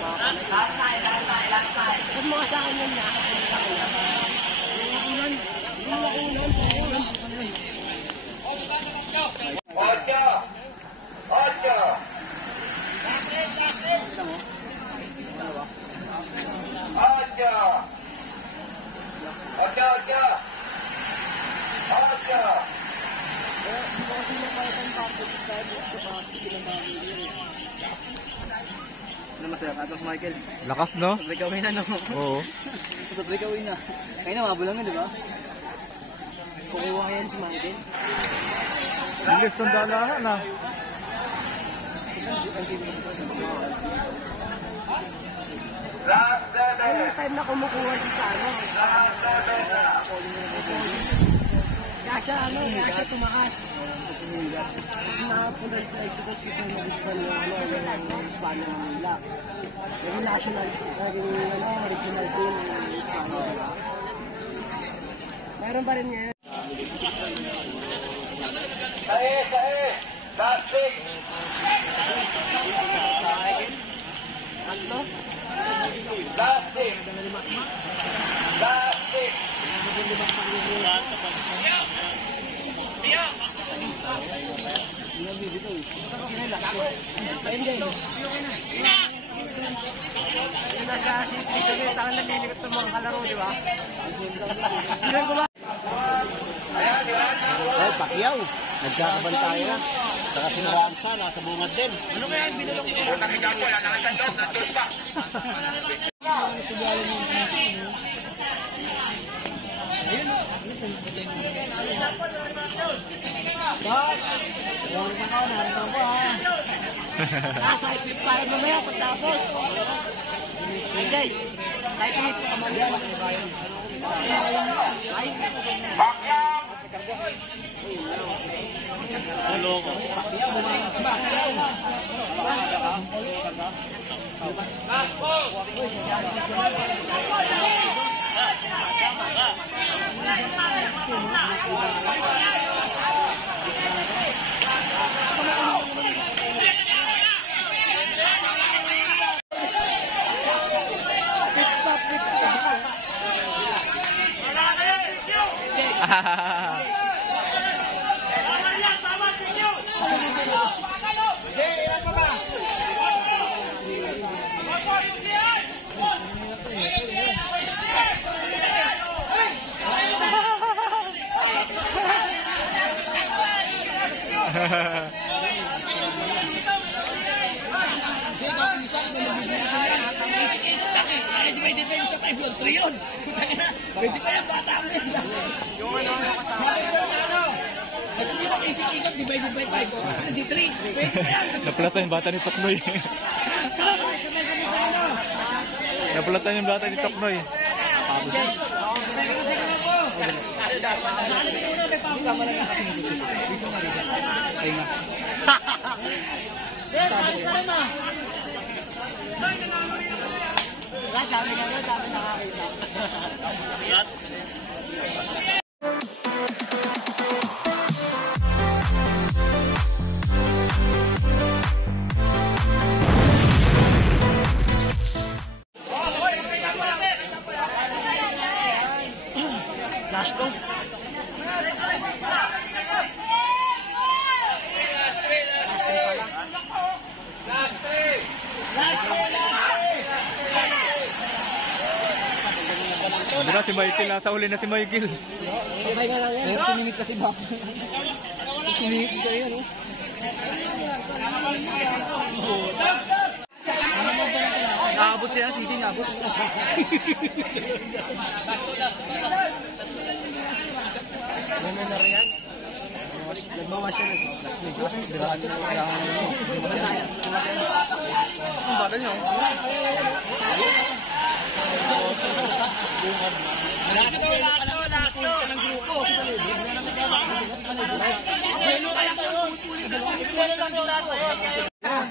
Huwag mga sa akin yun na. Ocho! Ocho! Ocho! Ocho, ocho! Ocho! Ano masaya ka, Tos Michael? Lakas, no? Sabay gawin na, no? Oo. Sabay gawin na. Kaya na, mabulang na, di ba? Kukuha yan si Michael. Bilis ng dalahan, ah. Last seven! Yung time na kumukuha siya sa ano. Last seven! Kaya siya tumakas. Kasi nakapunta sa Exodus kasi nag-ispan yung yung Hispano nila. Yung national, yung regional team yung Hispano nila. Meron pa rin ngayon. Sahe! Last six! Tatlo? Last six! Last six! Nasa city kami, tangan naliligot ng mga kalaro, di ba? Ay, Pacquiao. Nagkakabantayan na. Saka si Ramsa, nasa bungad din. Ano kaya yung binulong ko? Nakikapo, wala nakatandog, nandun pa. Nasa ipit para mamaya pagtapos. Hindi. Kahit ipit pa mamaya. Pacquiao! Pwede pa yung bata mo yun. Yung ano kasama. Kasi di ba isik-ikap, divided by 5. Di 3. Pwede pa yan. Napalatan yung bata ni Toknoy. Napalatan yung bata ni Toknoy. Dami nakakita. Last to. Hindi na si Michael, nasa uli na si Michael. Sabay nga lang yan. Pero kuminit kasi ba? Kuminit ka yan, oh. Naabot siya, City naabot. Ano na rin yan? Nagbawas siya. Nagbawas siya. Ang bata niyo. Last to.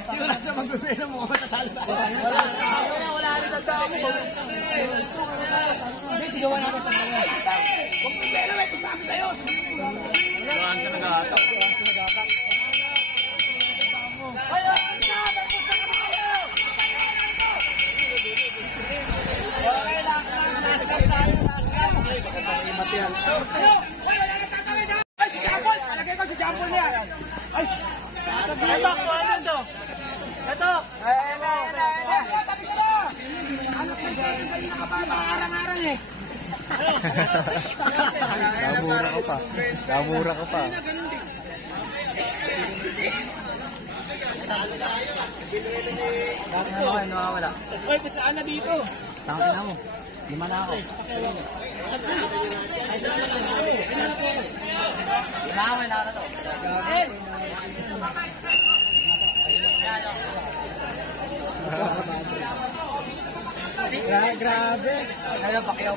Siguro sa mag-upero mo, matatalo ka. Wala rin ang tao mo. Hindi, sigawan natin pa mga. Kung pero may kusami sa'yo. Saan ka nag-ahatak? Arang-arang eh. Namura ka pa. Namura ka pa. Bakit na ako nakawala? Uy, saan na dito? Tangin na mo. 5 na ako. 5 na ako, may naka to. Grabe. Ano, pakyaw.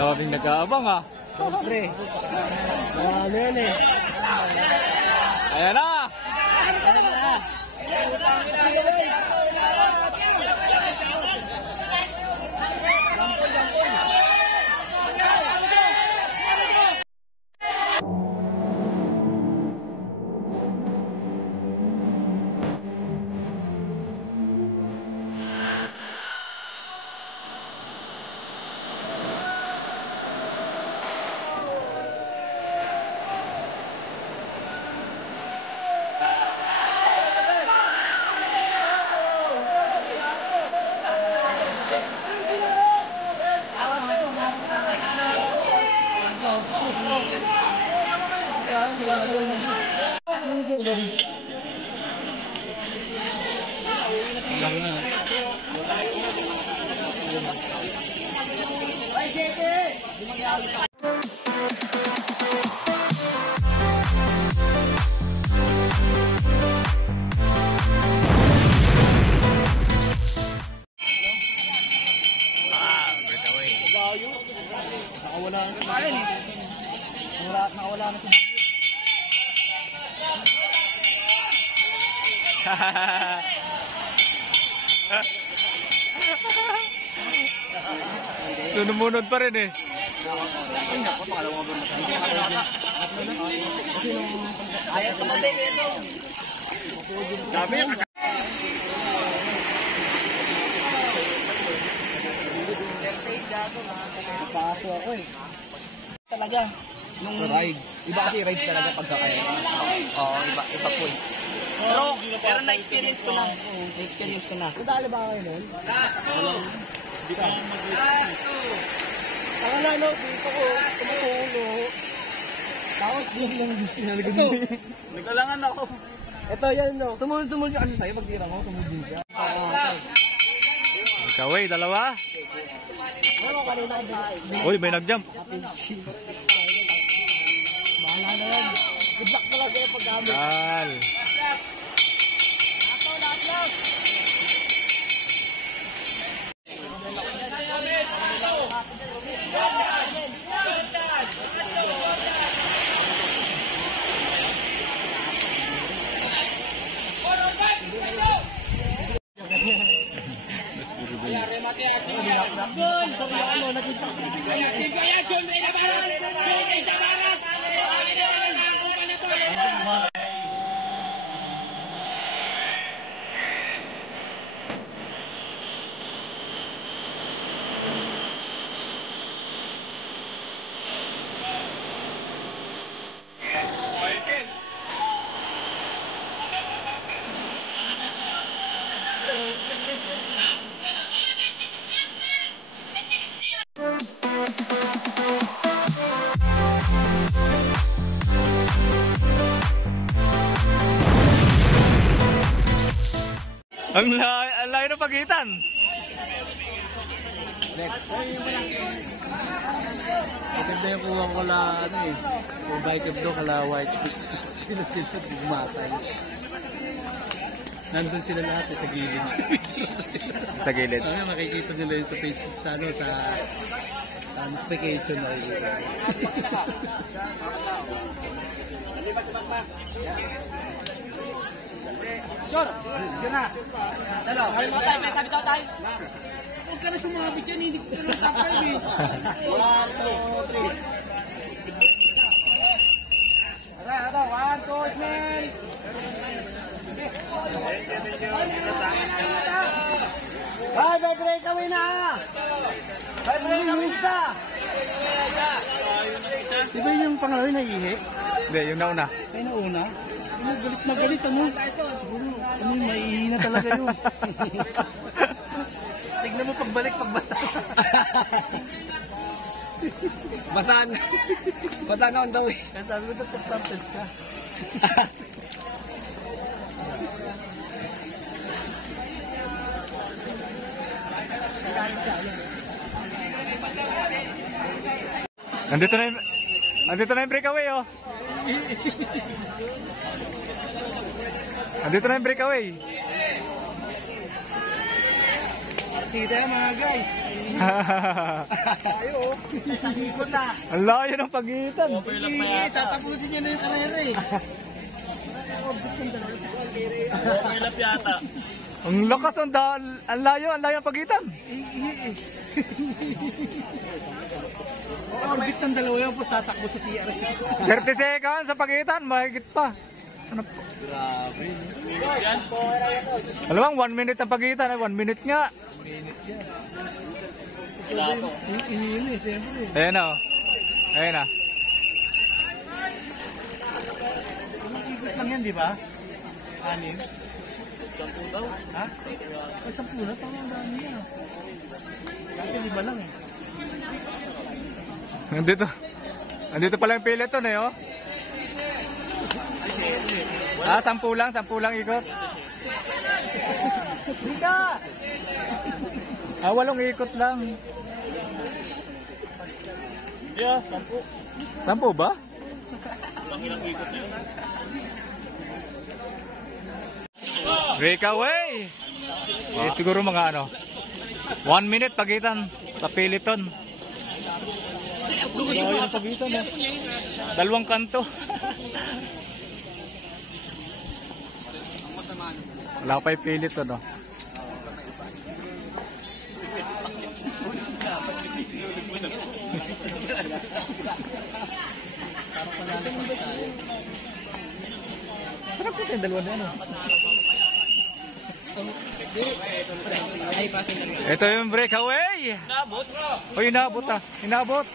Daming nag-aabang ah. Siyempre. Ano yan eh. Ayan na! Nakawala na ito. Sumunod pa rin eh. Kasi nung ayaw ko natin ito. Sabi niya kasi. Paso ako eh. Talaga. Nung Ride. Iba kasi ride talaga pagkakaya. Oo, iba po eh. Pero na-experience ko na. Na-experience ko na. Nadali ba kayo nun? Hindi ka. Akala no, dito ko, tumutulo. Tapos din lang gusto niya lagyan mo. Nagkalangan ako. Ito yan no. Tumunod siya kasi sa'yo pag tira mo, tumunod din siya. Ikaw eh, dalawa. Ano kanina ba? Uy, may nag-jump. Bahala na yan. Good luck talaga yung paggamit. Dal. Ang layo ng pagitan. Maganda yung kuha ko la, ano eh. Kung bike blue, kala white. Sila bumatay. Nandun sila lahat sa gilid. Sa gilid. Kaya makikita nila yun sa Facebook, sa ano, sa notification na yun. Diyan na. Dalo. May sabi daw tayo. Huwag ka na sumabit yan, hindi ko na tapay eh. 1, 2, 3. Ito, 1, 2, smell. Ay, may breakaway na! May breakaway isa! Di ba yung pangalawa na ihi? Hindi, yung nauna. Ay, nauna. Galit na galit, ano? Siguro, ano yung maihi na talaga yun. Tignan mo pagbalik, pagbasa. Basaan. Basaan on the way. Kaya sabi ko, tapos ka. Andito na yung breakaway, oh. Andito na yung breakaway. Kita mga guys. Tayo, isang ikot na. Ang layo ng pagitan. Tatapusin niya na yung karera eh. Overlap yata. Ang lakas, ang layo ang pagitan. Orbit ng dalawa yung po tatakbo sa CR. 30 seconds sa pagitan, mahigit pa. Ano po? Grabe. Alam mo, 1 minute sa pagitan, 1 minute nga. Ihili, siyempre. Ayan na, oh. Ayan na. Ikot lang yan, di ba? 6? 10 daw? Ha? Ay, 10 na. Tama ang dami yan. Dati 5 lang eh. Andito pala yung peloton eh, oh. 10 lang ikot. Dika! 8 ikot lang. Yeah, 10. 10 ba? Breakaway! Eh, siguro mga 1 minute pagitan sa peloton. Grabe yung pagitan eh. 2 kanto. Wala pa yung peloton, no? Sarap ko yung dalawa na ano. Ito yung breakaway. Nabot? O, inabot ah. Inabot.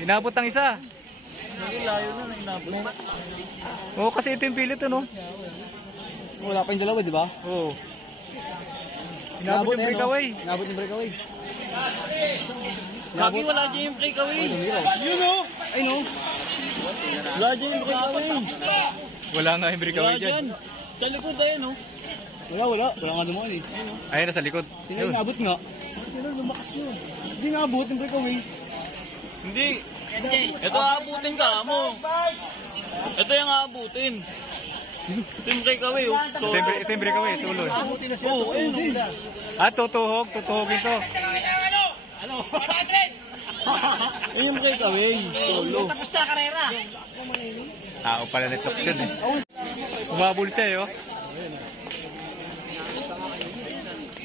Inabot ang isa. Layo na inabot. Oo, kasi ito yung peloton, no? Wala pa yung dalawa, di ba? Oo. Inabot yung breakaway. Nabot yung breakaway. Lagi wala dyan yung breakaway. Yun o. Ay no. Wala dyan yung breakaway. Wala nga yung breakaway Wala dyan. dyan. Sa likod ayun o. Wala nga naman eh. Ayun na sa likod. Yun. Nabot nga. Pero lumakas yun. Hindi nabot yung breakaway. Hindi. Ito aabutin ka mo. Ito yung aabutin. Ito yung breakaway oh. Ito yung breakaway, solo. Oo, ayun o. At tutuhogin to. Ayun yung breakaway. Solo. Tao pala nito yun eh. Umabol siya eh, oh.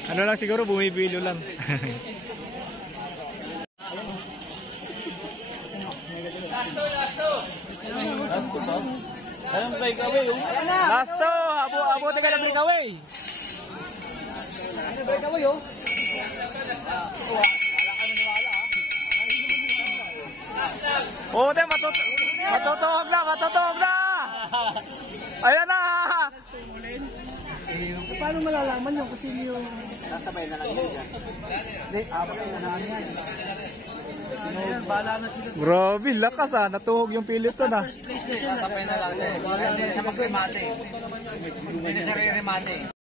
Ano lang siguro, bumibilo lang. Ayun breakaway oh. Last to, abutin ka ng breakaway. Breakaway, oh. Oo, matutuhog na. Ayan na. Paano malalaman yung kung sino yung... Sasabay na lang yun dyan. Hindi, abak na lang yan. Bala na sila. Grabe, lakas ah. Natuhog yung peloton ah. Sasabay na lang siya. Hindi na siya magpimate. Hindi na siya riremate.